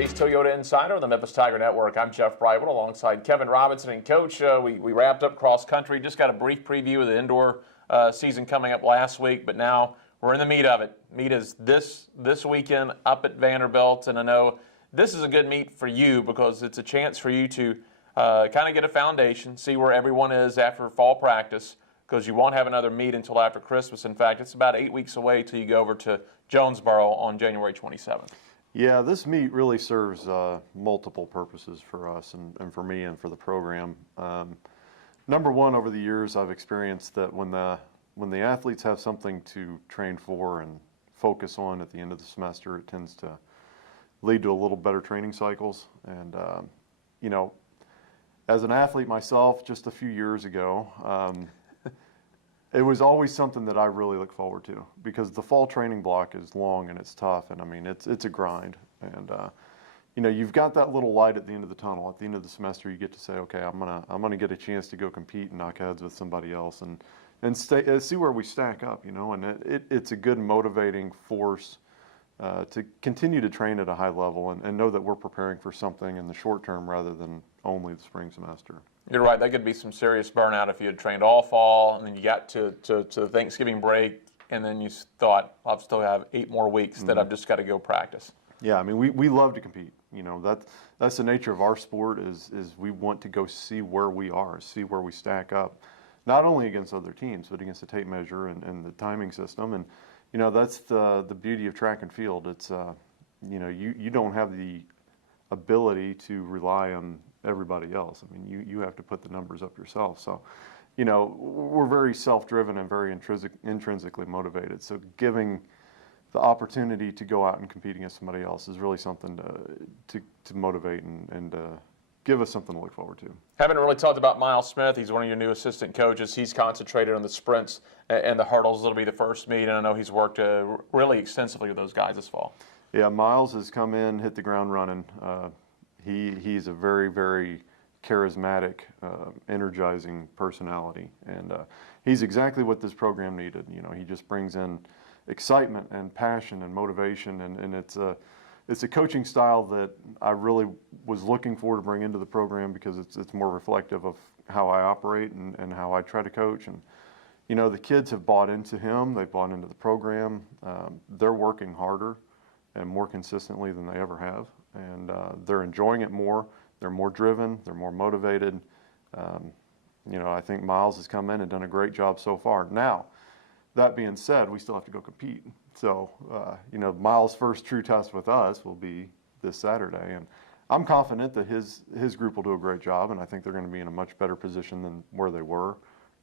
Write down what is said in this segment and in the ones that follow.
Wolfchase Toyota Insider on the Memphis Tiger Network. I'm Jeff Brightwood alongside Kevin Robinson. And Coach, we wrapped up cross country, just got a brief preview of the indoor season coming up last week, but now we're in the meat of it. Meat is this weekend up at Vanderbilt, and I know this is a good meet for you because it's a chance for you to kind of get a foundation, see where everyone is after fall practice, because you won't have another meet until after Christmas. In fact, it's about 8 weeks away till you go over to Jonesboro on January 27th. Yeah, this meet really serves multiple purposes for us and for me and for the program. Number one, over the years, I've experienced that when the athletes have something to train for and focus on at the end of the semester, it tends to lead to a little better training cycles. And, you know, as an athlete myself, just a few years ago, it was always something that I really look forward to because the fall training block is long and it's tough, and I mean it's a grind. And you know, you've got that little light at the end of the tunnel. At the end of the semester, you get to say, okay, I'm gonna get a chance to go compete and knock heads with somebody else and see where we stack up. You know, and it's a good motivating force to continue to train at a high level and know that we're preparing for something in the short term rather than only the spring semester. You're right. That could be some serious burnout if you had trained all fall and then you got to the Thanksgiving break and then you thought, I'll still have 8 more weeks that I've just got to go practice. Yeah, I mean, we love to compete. You know, that's the nature of our sport is we want to go see where we are, see where we stack up, not only against other teams, but against the tape measure and the timing system. And, you know, that's the beauty of track and field. It's, you know, you don't have the ability to rely on everybody else. I mean, you have to put the numbers up yourself. So, you know, we're very self-driven and very intrinsically motivated. So giving the opportunity to go out and compete against somebody else is really something to motivate and give us something to look forward to. Haven't really talked about Miles Smith. He's one of your new assistant coaches. He's concentrated on the sprints and the hurdles. It'll be the first meet, and I know he's worked really extensively with those guys this fall. Yeah, Miles has come in, hit the ground running. He's a very, very charismatic, energizing personality, and he's exactly what this program needed. You know, he just brings in excitement and passion and motivation, and it's a coaching style that I really was looking for to bring into the program because it's more reflective of how I operate and how I try to coach. And you know, the kids have bought into him, they've bought into the program. They're working harder and more consistently than they ever have, and they're enjoying it more. They're more driven, they're more motivated. You know, I think Miles has come in and done a great job so far. Now, that being said, we still have to go compete. So, you know, Miles' first true test with us will be this Saturday, and I'm confident that his group will do a great job, and I think they're going to be in a much better position than where they were,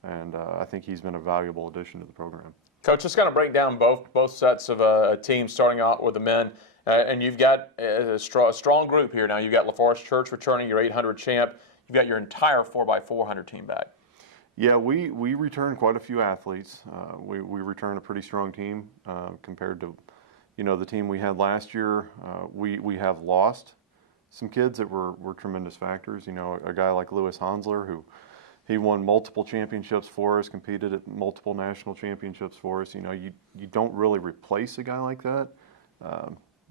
and I think he's been a valuable addition to the program. Coach, just kind of break down both sets of teams, starting out with the men, and you've got a strong group here now. You've got LaForest Church returning, your 800 champ. You've got your entire 4x400 team back. Yeah, we return quite a few athletes. We return a pretty strong team compared to, you know, the team we had last year. We have lost some kids that were tremendous factors. You know, a guy like Lewis Hansler, who he won multiple championships for us, competed at multiple national championships for us. You know, you don't really replace a guy like that.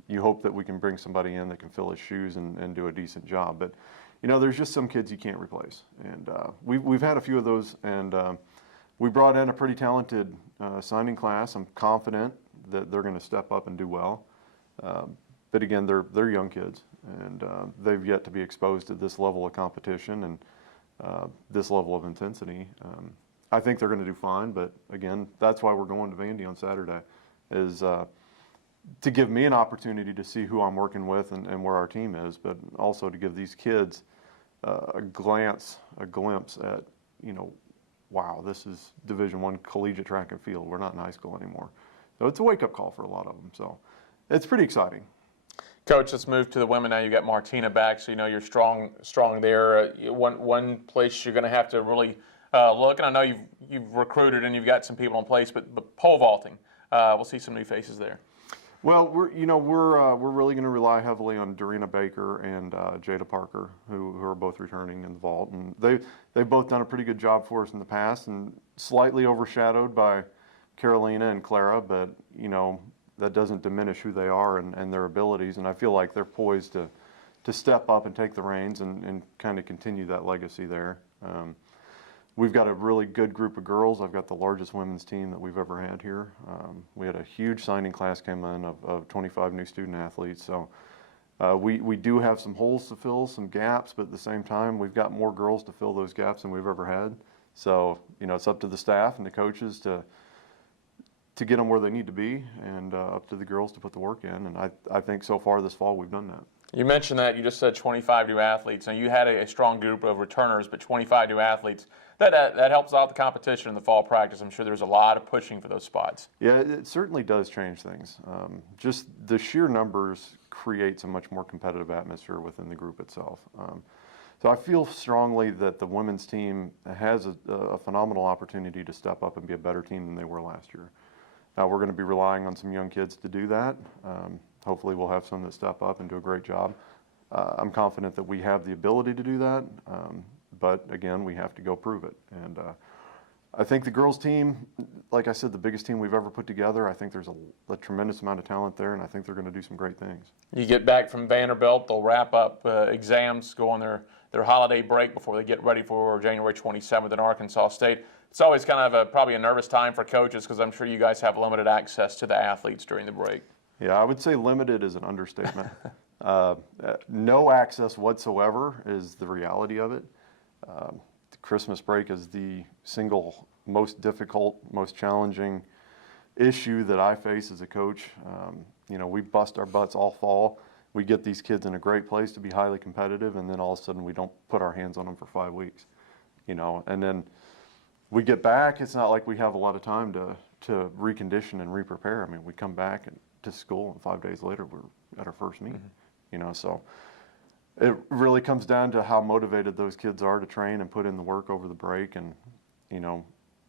You hope that we can bring somebody in that can fill his shoes and do a decent job. But you know, there's just some kids you can't replace, and we've had a few of those, and we brought in a pretty talented signing class. I'm confident that they're going to step up and do well, but again, they're young kids, and they've yet to be exposed to this level of competition and this level of intensity. I think they're going to do fine, but again, that's why we're going to Vandy on Saturday, is to give me an opportunity to see who I'm working with and where our team is, but also to give these kids a glimpse at, you know, wow, this is Division I collegiate track and field. We're not in high school anymore. So it's a wake-up call for a lot of them. So it's pretty exciting. Coach, let's move to the women now. You got Martina back, so you know you're strong there. One place you're going to have to really look, and I know you've recruited and you've got some people in place, but pole vaulting, we'll see some new faces there. Well, we're really going to rely heavily on Dorena Baker and Jada Parker, who are both returning in the vault, and they've both done a pretty good job for us in the past, and slightly overshadowed by Carolina and Clara. But you know, that doesn't diminish who they are and their abilities. And I feel like they're poised to step up and take the reins and kind of continue that legacy there. We've got a really good group of girls. I've got the largest women's team that we've ever had here. We had a huge signing class came in of 25 new student athletes. So we do have some holes to fill, some gaps, but at the same time, we've got more girls to fill those gaps than we've ever had. So, it's up to the staff and the coaches to get them where they need to be, and up to the girls to put the work in. And I think so far this fall we've done that. You mentioned that. You just said 25 new athletes. Now, you had a strong group of returners, but 25 new athletes. That helps out the competition in the fall practice. I'm sure there's a lot of pushing for those spots. Yeah, it certainly does change things. Just the sheer numbers creates a much more competitive atmosphere within the group itself. So I feel strongly that the women's team has a phenomenal opportunity to step up and be a better team than they were last year. Now, we're going to be relying on some young kids to do that. Hopefully we'll have some that step up and do a great job. I'm confident that we have the ability to do that, but again, we have to go prove it. And I think the girls team, like I said, the biggest team we've ever put together. I think there's a tremendous amount of talent there, and I think they're going to do some great things. You get back from Vanderbilt, they'll wrap up exams, go on their holiday break before they get ready for January 27th in Arkansas State. It's always kind of probably a nervous time for coaches because I'm sure you guys have limited access to the athletes during the break. Yeah, I would say limited is an understatement. No access whatsoever is the reality of it. The Christmas break is the single most difficult, most challenging issue that I face as a coach. We bust our butts all fall. We get these kids in a great place to be highly competitive, and then all of a sudden we don't put our hands on them for 5 weeks. And then we get back. It's not like we have a lot of time to recondition and re-prepare. I mean, we come back to school, and 5 days later we're at our first meet. So it really comes down to how motivated those kids are to train and put in the work over the break. And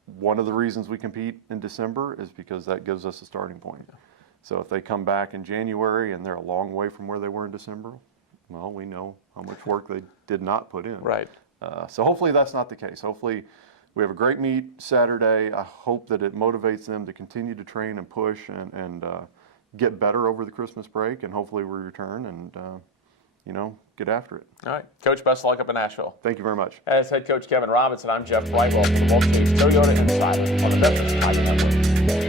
one of the reasons we compete in December is because that gives us a starting point. So if they come back in January and they're a long way from where they were in December, well, we know how much work they did not put in. Right. So hopefully that's not the case. Hopefully we have a great meet Saturday. I hope that it motivates them to continue to train and push and get better over the Christmas break, and hopefully we return and get after it. All right. Coach, best of luck up in Nashville. Thank you very much. As head coach Kevin Robinson, I'm Jeff Brightwell from the Wolfchase Toyota Insider on the Veterans Tiger Network.